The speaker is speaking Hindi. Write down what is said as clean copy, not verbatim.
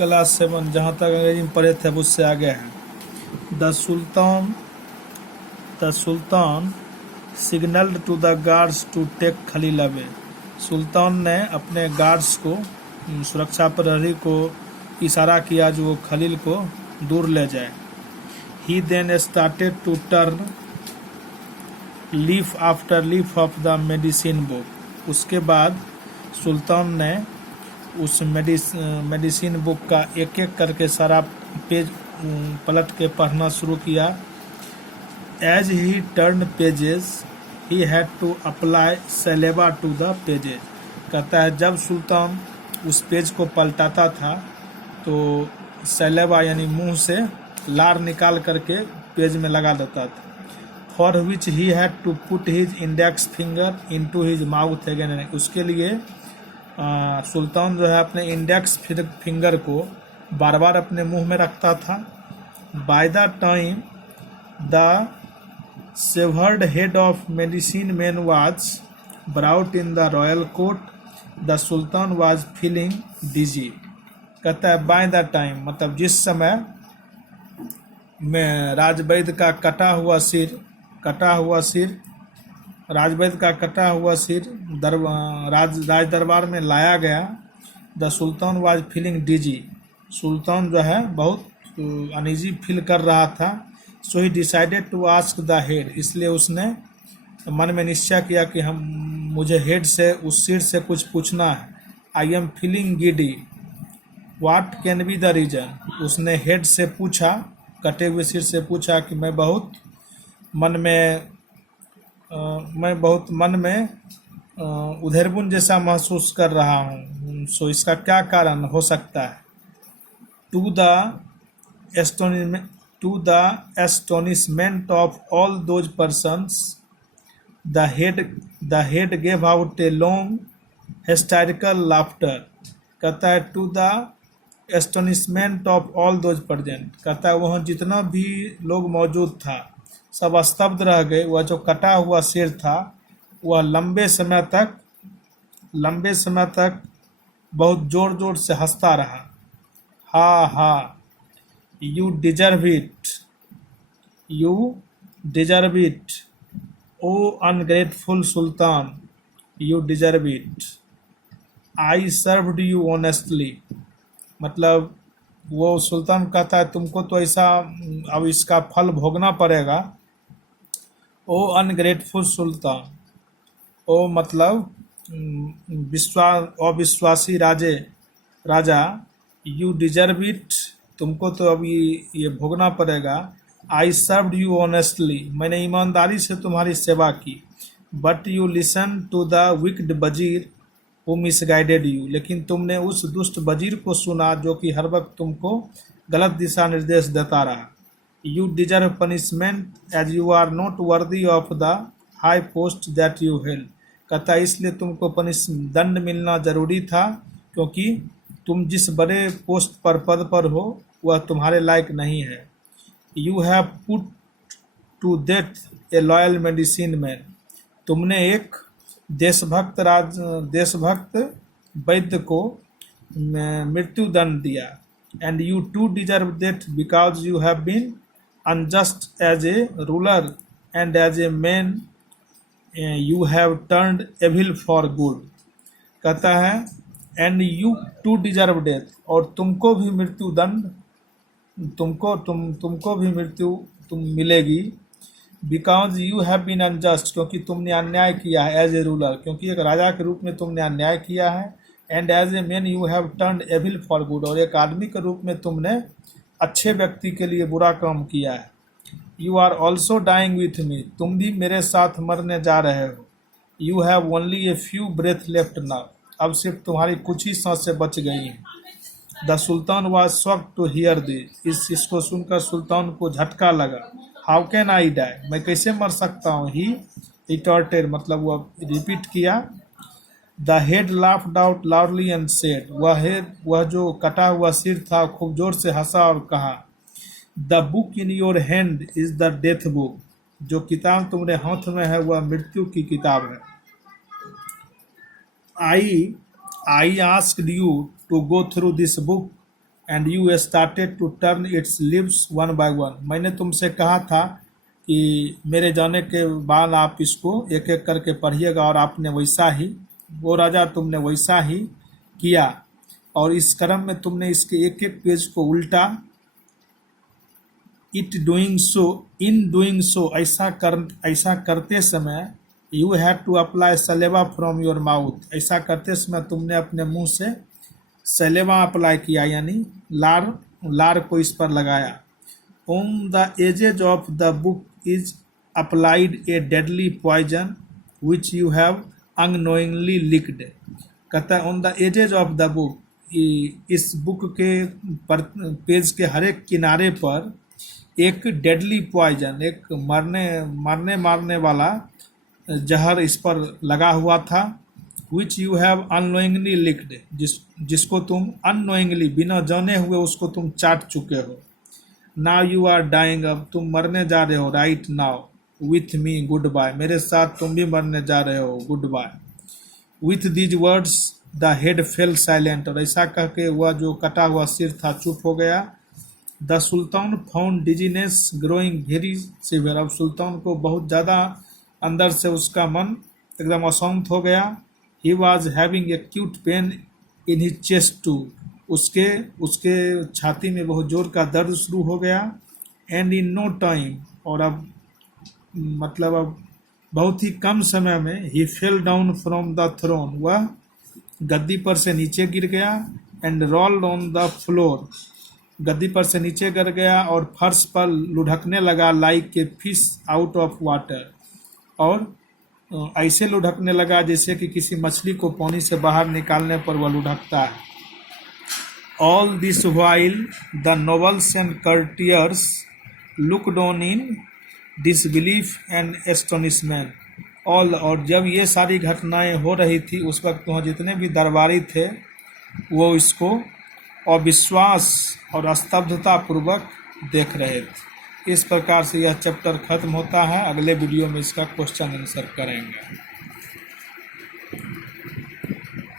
क्लास 7 जहाँ तक अंग्रेजी में पढ़े थे अब उससे आगे हैं। The sultan signalled to the guards to take Khalil away. सुल्तान ने अपने गार्ड्स को, सुरक्षा प्रहरी को इशारा किया जो वो खलील को दूर ले जाए। He then started to turn leaf after leaf of the medicine book. उसके बाद सुल्तान ने उस मेडिसिन बुक का एक एक करके सारा पेज पलट के पढ़ना शुरू किया। As he turn pages he had to apply saliva to the pages. कहता है जब सुल्तान उस पेज को पलटाता था तो सलेबा यानी मुंह से लार निकाल करके पेज में लगा देता था। For which he had to put his index finger into his mouth again. उसके लिए सुल्तान जो है अपने इंडेक्स फिंगर को बार बार अपने मुंह में रखता था। By the time the severed head of medicine man was brought in the royal court the sultan was feeling dizzy. कहता है बाय द टाइम मतलब जिस समय में राजवैद्य का कटा हुआ सिर राज दरबार में लाया गया। The sultan was feeling dizzy. सुल्तान जो है बहुत अनईजी फील कर रहा था। So he decided to ask the head. इसलिए उसने मन में निश्चय किया कि मुझे हेड से उस सिर से कुछ पूछना है। I am feeling giddy what can be the reason. उसने हेड से पूछा, कटे हुए सिर से पूछा कि मैं बहुत मन में उधेड़बुन जैसा महसूस कर रहा हूँ। सो इसका क्या कारण हो सकता है। To the astonishment of all those persons the head gave out a long hysterical laughter. कहता है to the astonishment of all those present. कहता है वहाँ जितना भी लोग मौजूद था सब स्तब्ध रह गए। वह जो कटा हुआ सिर था वह लंबे समय तक बहुत जोर जोर से हंसता रहा। Ha ha you deserve it O ungrateful sultan you deserve it I served you honestly. मतलब वो सुल्तान कहता है तुमको तो ऐसा अब इसका फल भोगना पड़ेगा। ओ अनग्रेटफुल सुल्तान, ओ मतलब अविश्वासी राजा, यू डिजर्व इट, तुमको तो अब ये भोगना पड़ेगा। आई सर्व्ड यू ऑनेस्टली, मैंने ईमानदारी से तुम्हारी सेवा की। But you listen to the wicked wazir who misguided you, लेकिन तुमने उस दुष्ट वजीर को सुना जो कि हर वक्त तुमको गलत दिशा निर्देश देता रहा। You deserve punishment as you are not worthy of the high post that you held. कहता है इसलिए तुमको दंड मिलना जरूरी था क्योंकि तुम जिस बड़े पोस्ट पर पद पर हो वह तुम्हारे लायक नहीं है। You have put to death a loyal medicine man, तुमने एक देशभक्त वैद्य को मृत्यु दंड दिया। And you too deserve death because you have been unjust as a ruler and as a man you have turned evil for good. कहता है and you too deserve death, और तुमको भी मृत्यु दंड तुमको भी मृत्यु मिलेगी। Because you have been unjust, क्योंकि तुमने अन्याय किया है। एज ए रूलर, क्योंकि एक राजा के रूप में तुमने अन्याय किया है। And as a man you have turned evil for good, और एक आदमी के रूप में तुमने अच्छे व्यक्ति के लिए बुरा काम किया है। You are also dying with me, तुम भी मेरे साथ मरने जा रहे हो। You have only a few breath left now, अब सिर्फ तुम्हारी कुछ ही सांसें बच गई हैं। The sultan was shocked to hear this, इसको सुनकर सुल्तान को झटका लगा। हाउ कैन आई डाई, मैं कैसे मर सकता हूँ। ही रिटॉर्टेड, मतलब वह रिपीट किया। The head laughed out loudly and said, वह जो कटा हुआ सिर था खूब जोर से हंसा और कहा the book in your hand is the death book, जो किताब तुम्हारे हाथ में है वह मृत्यु की किताब है। I asked you to go through this book and you started to turn its leaves one by one. मैंने तुमसे कहा था कि मेरे जाने के बाद आप इसको एक एक करके पढ़िएगा, और आपने वैसा ही, वो राजा तुमने वैसा ही किया, और इस क्रम में तुमने इसके एक एक पेज को उल्टा। It doing so, in doing so, ऐसा करते समय you have to apply saliva from your mouth, ऐसा करते समय तुमने अपने मुंह से सलेवा अप्लाई किया, यानी लार को इस पर लगाया। On the edges of the book is applied a deadly poison which you have unknowingly licked. कहता है on the edges of the book, इस बुक के पेज के हर एक किनारे पर एक डेडली पॉइजन, एक मारने वाला जहर इस पर लगा हुआ था। विच यू हैव अननोइंगली लिक्ड, जिसको तुम अननोइंगली, बिना जाने हुए उसको तुम चाट चुके हो। नाउ यू आर डाइंग, अब तुम मरने जा रहे हो। Right now with me goodbye, मेरे साथ तुम भी मरने जा रहे हो, goodbye. With these words the head fell silent, और ऐसा कह के वह जो कटा हुआ सिर था चुप हो गया। The Sultan found dizziness growing very severe, अब सुल्तान को बहुत ज़्यादा अंदर से उसका मन एकदम अशांत हो गया। He was having acute pain in his chest too, उसके छाती में बहुत जोर का दर्द शुरू हो गया। एंड इन नो टाइम, और अब मतलब अब बहुत ही कम समय में, he fell down from the throne, वह गद्दी पर से नीचे गिर गया। And rolled on the floor, गद्दी पर से नीचे गिर गया और फर्श पर लुढ़कने लगा। Like a fish out of water, और ऐसे लुढ़कने लगा जैसे कि किसी मछली को पानी से बाहर निकालने पर वह लुढ़कता है। All this while the nobles and courtiers looked on in disbelief and astonishment. All, और जब ये सारी घटनाएं हो रही थी उस वक्त वहाँ जितने भी दरबारी थे वो इसको अविश्वास और स्तब्धता पूर्वक देख रहे थे। इस प्रकार से यह चैप्टर खत्म होता है। अगले वीडियो में इसका क्वेश्चन आंसर करेंगे।